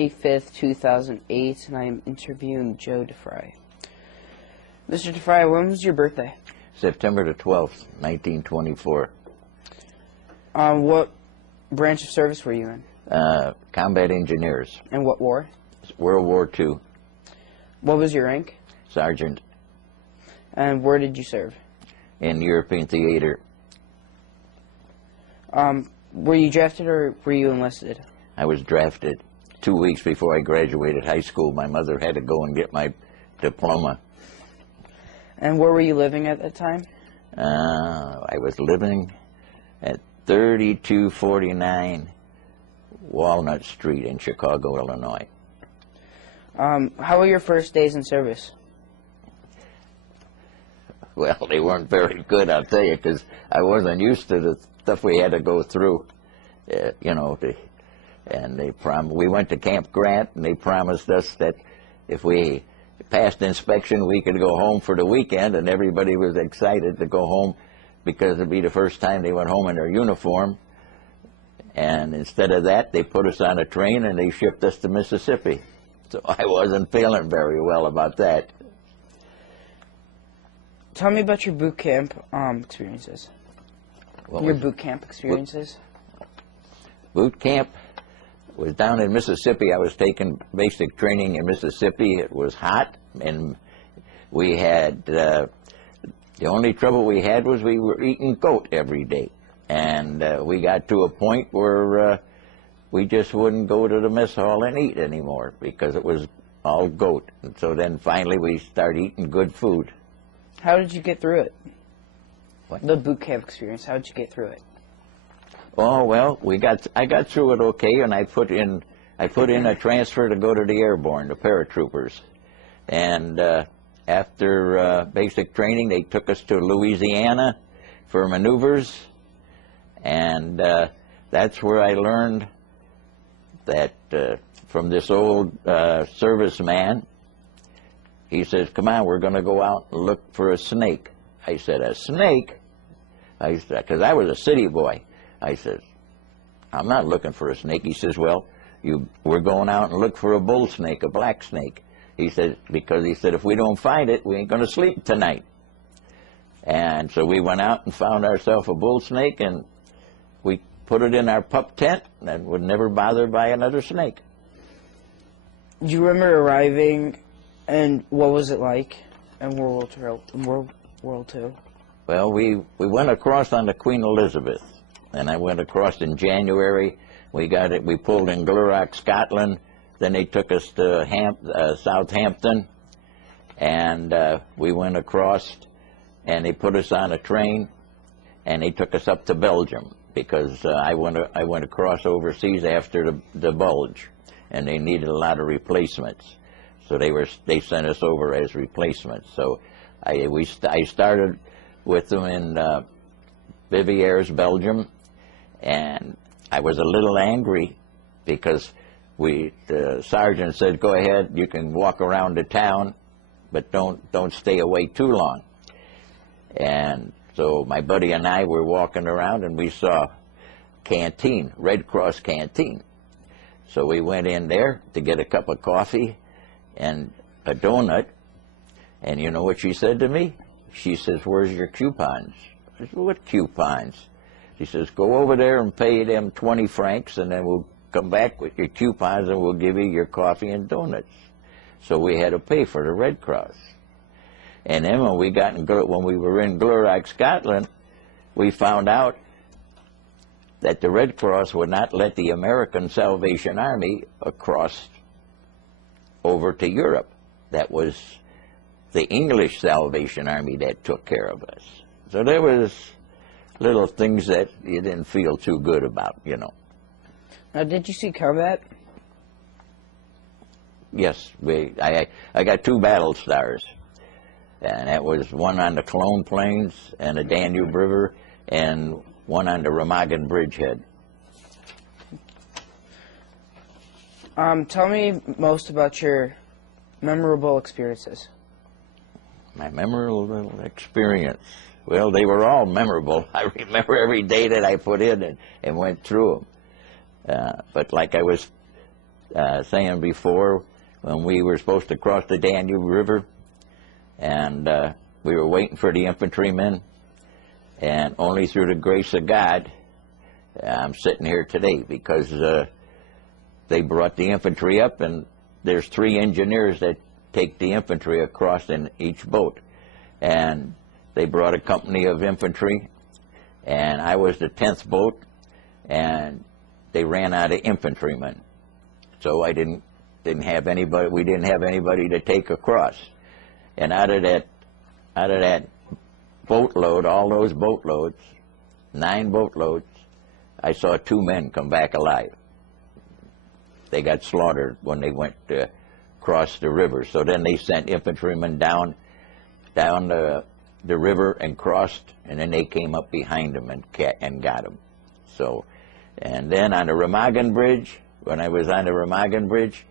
May 5th, 2008, and I am interviewing Joe DeFrier. Mr. DeFrier, when was your birthday? September the 12th, 1924. What branch of service were you in? Combat engineers. And what war? World War II. What was your rank? Sergeant. And where did you serve? In European theater. Were you drafted or were you enlisted? I was drafted 2 weeks before I graduated high school. My mother had to go and get my diploma. And where were you living at that time? I was living at 3249 Walnut Street in Chicago, Illinois. How were your first days in service? Well, they weren't very good, I'll tell you, because I wasn't used to the stuff we had to go through. You know, we went to Camp Grant, and they promised us that if we passed inspection, we could go home for the weekend, and everybody was excited to go home because it'd be the first time they went home in their uniform. And instead of that, they put us on a train and they shipped us to Mississippi. So I wasn't feeling very well about that. Tell me about your boot camp experiences. Boot camp experiences. Boot camp was down in Mississippi. I was taking basic training in Mississippi. It was hot, and we had the only trouble we had was we were eating goat every day, and we got to a point where we just wouldn't go to the mess hall and eat anymore because it was all goat. And so then finally we started eating good food. How did you get through it? What? The boot camp experience. How did you get through it? Oh well, I got through it okay, and I put in a transfer to go to the airborne, the paratroopers, and after basic training, they took us to Louisiana for maneuvers, and that's where I learned that from this old serviceman. He says, "Come on, we're going to go out and look for a snake." I said, "A snake?" Because I was a city boy. I said, "I'm not looking for a snake." He says, "Well, we're going out and look for a bull snake, a black snake." He said, because he said, "If we don't find it, we ain't going to sleep tonight." And so we went out and found ourselves a bull snake, and we put it in our pup tent and were never bothered by another snake. Do you remember arriving, and what was it like in World War II? Well, we went across on the Queen Elizabeth. And I went across in January. We pulled in Glenrock, Scotland. Then they took us to Southampton, and we went across, and they put us on a train, and they took us up to Belgium because I went across overseas after the bulge, and they needed a lot of replacements, so they sent us over as replacements. So I started with them in Viviers, Belgium. And I was a little angry because the sergeant said, "Go ahead, you can walk around the town, but don't stay away too long." And so my buddy and I were walking around, and we saw canteen, Red Cross canteen. So we went in there to get a cup of coffee and a donut. And you know what she said to me? She says, "Where's your coupons?" I said, "What coupons?" She says, "Go over there and pay them 20 francs, and then we'll come back with your coupons, and we'll give you your coffee and donuts." So we had to pay for the Red Cross. And then when we were in Glenrock, Scotland, we found out that the Red Cross would not let the American Salvation Army across over to Europe. That was the English Salvation Army that took care of us. So there was little things that you didn't feel too good about, you know. Now, did you see combat? Yes, I got 2 battle stars, and that was one on the Cologne Plains and the Danube River, and one on the Remagen Bridgehead. Tell me most about your memorable experiences. My memorable experience. Well, they were all memorable. I remember every day that I put in and went through them. But like I was saying before, when we were supposed to cross the Danube River, and we were waiting for the infantrymen, and only through the grace of God, I'm sitting here today, because they brought the infantry up, and there's 3 engineers that take the infantry across in each boat. And they brought a company of infantry, and I was the 10th boat, and they ran out of infantrymen. So I didn't have anybody, we didn't have anybody to take across. And out of that boatload, all those boatloads, 9 boatloads, I saw 2 men come back alive. They got slaughtered when they went to cross the river. So then they sent infantrymen down the river and crossed, and then they came up behind them and got them. So, and then on the Remagen Bridge, when I was on the Remagen Bridge,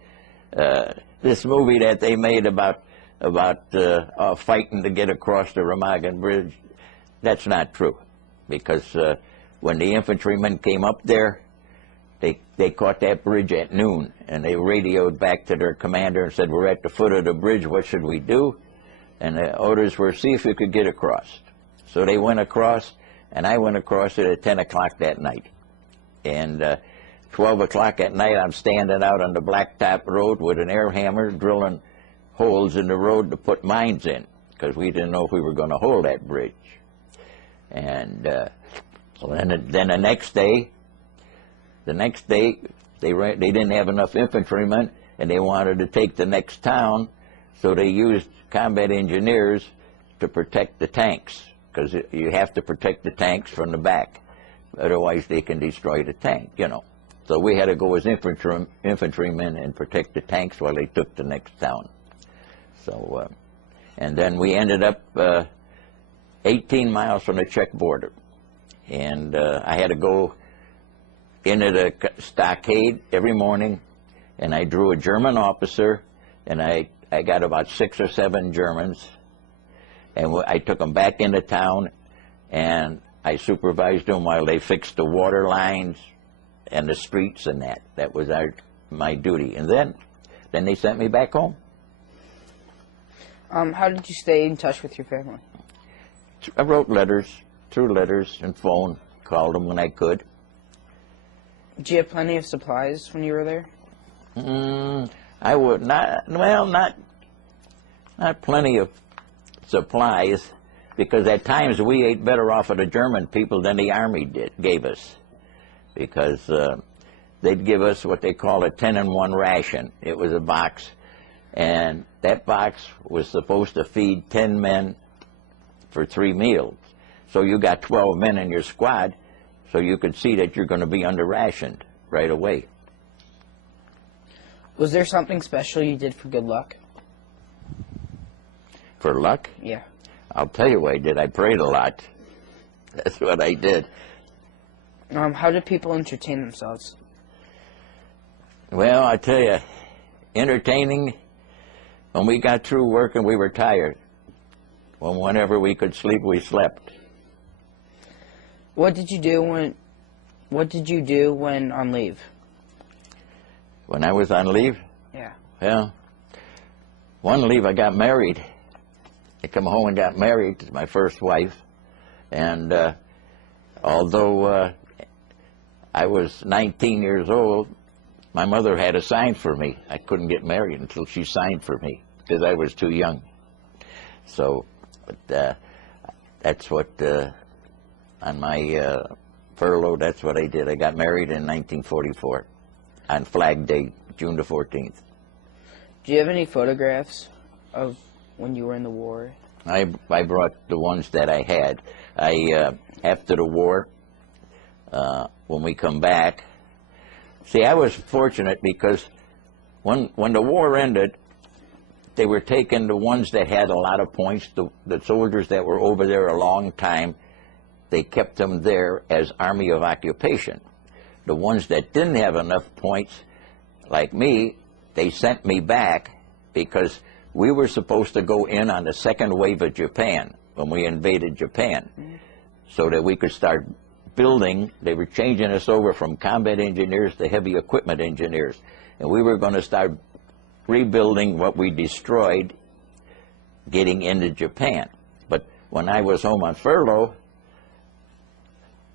this movie that they made about fighting to get across the Remagen Bridge, that's not true, because when the infantrymen came up there, they caught that bridge at noon, and they radioed back to their commander and said, "We're at the foot of the bridge, what should we do?" And the orders were, "See if you could get across." So they went across, and I went across it at 10 o'clock that night. And 12 o'clock at night, I'm standing out on the blacktop road with an air hammer drilling holes in the road to put mines in, because we didn't know if we were going to hold that bridge. And then the next day, they didn't have enough infantrymen, and they wanted to take the next town, so they used combat engineers to protect the tanks, because you have to protect the tanks from the back, otherwise they can destroy the tank, you know. So we had to go as infantrymen and protect the tanks while they took the next town. So, and then we ended up 18 miles from the Czech border, and I had to go into the stockade every morning, and I drew a German officer, and I got about 6 or 7 Germans, and I took them back into town, and I supervised them while they fixed the water lines and the streets and that. That was my duty. And then they sent me back home. How did you stay in touch with your family? I wrote letters, through letters and phone, called them when I could. Did you have plenty of supplies when you were there? I would not, well, not plenty of supplies, because at times we ate better off of the German people than the Army gave us, because they'd give us what they call a 10-in-1 ration. It was a box, and that box was supposed to feed 10 men for 3 meals. So you got 12 men in your squad, so you could see that you're going to be under-rationed right away. Was there something special you did for good luck? For luck? Yeah. I'll tell you what I did. I prayed a lot. That's what I did. How did people entertain themselves? Well, I tell you, entertaining, when we got through working, we were tired. Whenever we could sleep, we slept. What did you do when on leave? When I was on leave? Yeah. Well, one leave I got married. I come home and got married to my first wife. And although I was 19 years old, my mother had a sign for me. I couldn't get married until she signed for me, because I was too young. So that's what, on my furlough, that's what I did. I got married in 1944 on Flag Day, June the 14th. Do you have any photographs of when you were in the war? I brought the ones that I had. After the war, when we come back, see, I was fortunate, because when the war ended, they were taking the ones that had a lot of points, the soldiers that were over there a long time, they kept them there as Army of Occupation. The ones that didn't have enough points, like me, they sent me back, because we were supposed to go in on the second wave of Japan when we invaded Japan, so that we could start building, they were changing us over from combat engineers to heavy equipment engineers. And we were going to start rebuilding what we destroyed getting into Japan. But when I was home on furlough,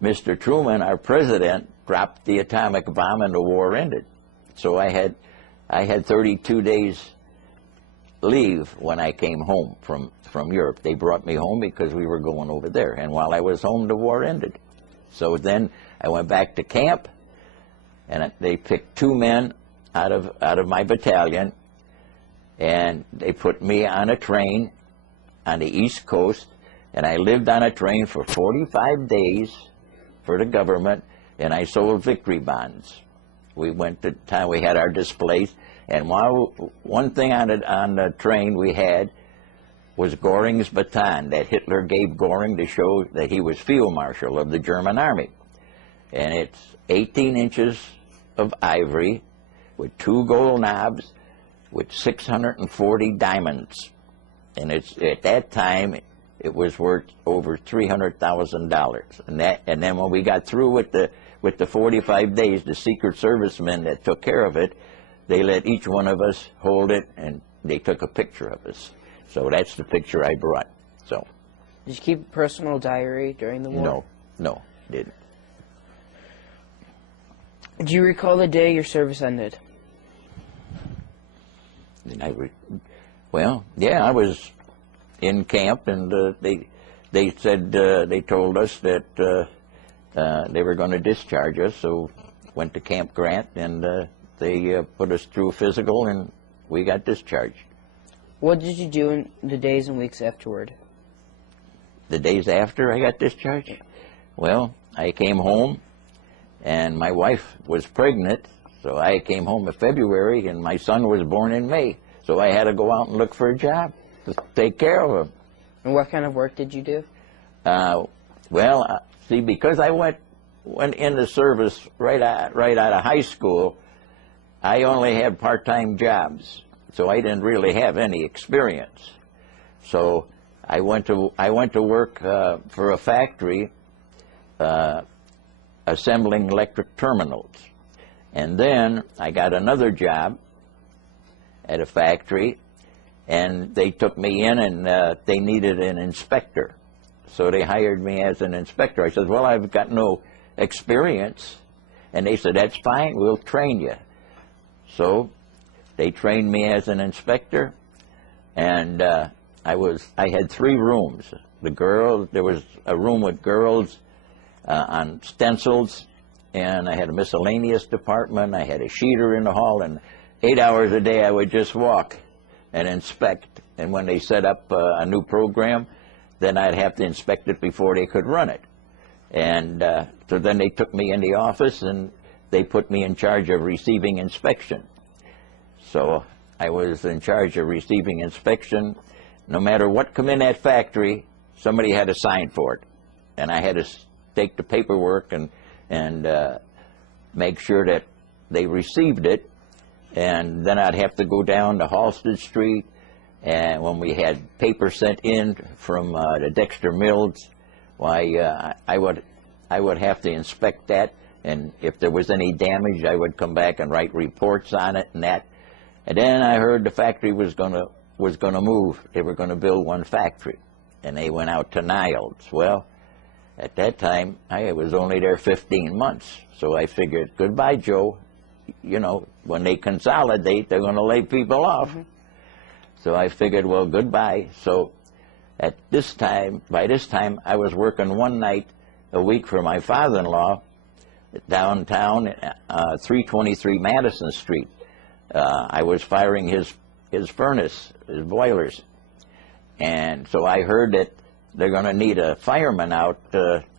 Mr. Truman, our president, dropped the atomic bomb and the war ended. So I had 32 days leave when I came home from Europe. They brought me home because we were going over there. And while I was home, the war ended. So then I went back to camp, and they picked 2 men out of my battalion, and they put me on a train on the East Coast, and I lived on a train for 45 days for the government, and I sold victory bonds. We went to town, we had our displays, and one thing on the train we had was Göring's baton that Hitler gave Göring to show that he was field marshal of the German army. And it's 18 inches of ivory with 2 gold knobs with 640 diamonds. And it's, at that time, it was worth over $300,000. And then when we got through with the 45 days, the Secret Service men that took care of it, they let each one of us hold it, and they took a picture of us. So that's the picture I brought. So. Did you keep a personal diary during the war? No, didn't. Do you recall the day your service ended? Well, yeah, I was in camp, and they said they told us that they were going to discharge us. So went to Camp Grant, and they put us through a physical, and we got discharged. What did you do in the days and weeks afterward? The days after I got discharged? Well, I came home, and my wife was pregnant, so I came home in February, and my son was born in May. So I had to go out and look for a job to take care of him. And what kind of work did you do? See, because I went in the service right out of high school, I only had part-time jobs. So I didn't really have any experience. So I went to work for a factory assembling electric terminals. And then I got another job at a factory, and they took me in, and they needed an inspector. So they hired me as an inspector. I said, well, I've got no experience. And they said, that's fine, we'll train you. So they trained me as an inspector, and I had 3 rooms. There was a room with girls on stencils, and I had a miscellaneous department. I had a sheeter in the hall, and 8 hours a day I would just walk and inspect. And when they set up a new program, then I'd have to inspect it before they could run it. And so then they took me in the office, and they put me in charge of receiving inspection. So I was in charge of receiving inspection. No matter what come in that factory, somebody had to sign for it. And I had to take the paperwork and make sure that they received it. And then I'd have to go down to Halsted Street, and when we had paper sent in from the Dexter Mills, why I would have to inspect that, and if there was any damage, I would come back and write reports on it and that. And then I heard the factory was going to move. They were going to build one factory, and they went out to Niles. Well, at that time, I was only there 15 months, so I figured, goodbye, Joe. You know, when they consolidate, they're going to lay people off. Mm-hmm. So I figured, well, goodbye. So by this time, I was working one night a week for my father-in-law downtown, 323 Madison Street. I was firing his furnace, his boilers. And so I heard that they're going to need a fireman out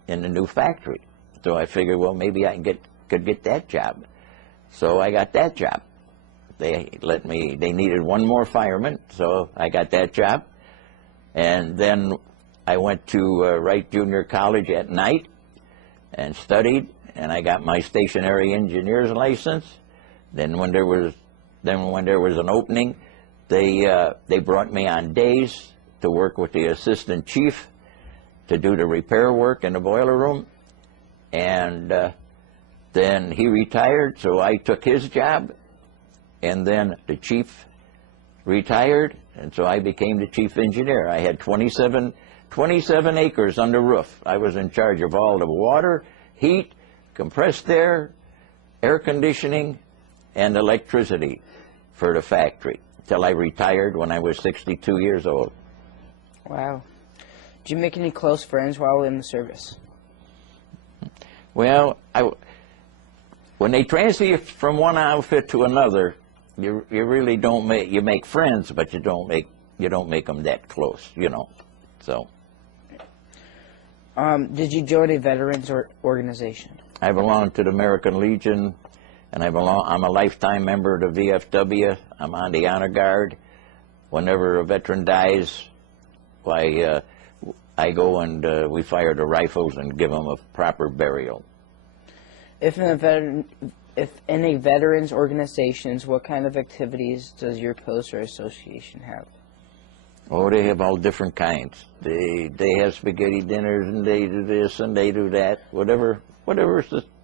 in the new factory. So I figured, well, maybe I could get that job. So I got that job. They needed one more fireman, so I got that job. And then I went to Wright Junior College at night and studied, and I got my stationary engineer's license. Then when there was an opening, they brought me on days to work with the assistant chief to do the repair work in the boiler room. and then he retired, so I took his job, and then the chief retired, and so I became the chief engineer. I had 27 acres under roof. I was in charge of all the water, heat, compressed air conditioning, and electricity for the factory till I retired when I was 62 years old. Wow. Did you make any close friends while in the service? Well, when they transfer you from one outfit to another, you really don't make, you make friends, but you don't make them that close, you know. So. Did you join a veterans organization? I belong to the American Legion, and I'm a lifetime member of the VFW. I'm on the honor guard. Whenever a veteran dies, I go and we fire the rifles and give them a proper burial. If in a veterans organizations, what kind of activities does your post or association have? Oh, they have all different kinds. They have spaghetti dinners, and they do this and they do that. Whatever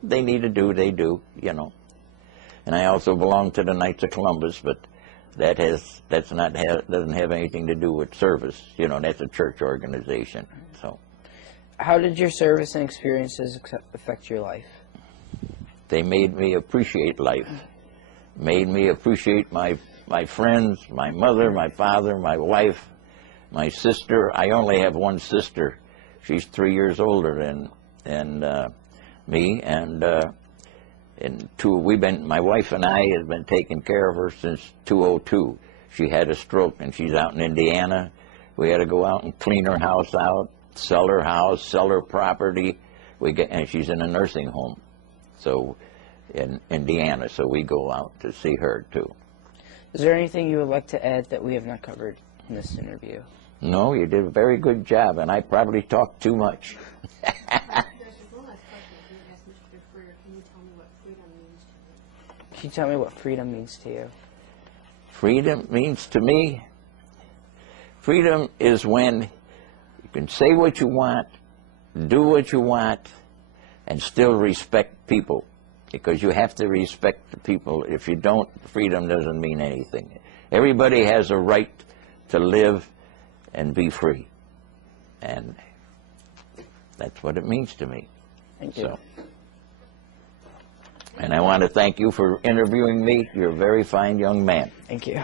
they need to do, they do, you know. And I also belong to the Knights of Columbus, but doesn't have anything to do with service. You know, that's a church organization. So. How did your service and experiences affect your life? They made me appreciate life, made me appreciate my friends, my mother, my father, my wife, my sister. I only have one sister. She's 3 years older than me, and my wife and I have been taking care of her since 2002. She had a stroke, and she's out in Indiana. We had to go out and clean her house out, sell her house, sell her property. And she's in a nursing home, so in Indiana. So we go out to see her too. Is there anything you would like to add that we have not covered in this interview? No, you did a very good job, and I probably talked too much. There's one last question I can ask Mr. DeFrier. Can you tell me what freedom means to you? Can you tell me what freedom means to you? Freedom means to me, freedom is when you can say what you want, do what you want, and still respect people. Because you have to respect the people. If you don't, freedom doesn't mean anything. Everybody has a right to live and be free. And that's what it means to me. Thank you. So, and I want to thank you for interviewing me. You're a very fine young man. Thank you.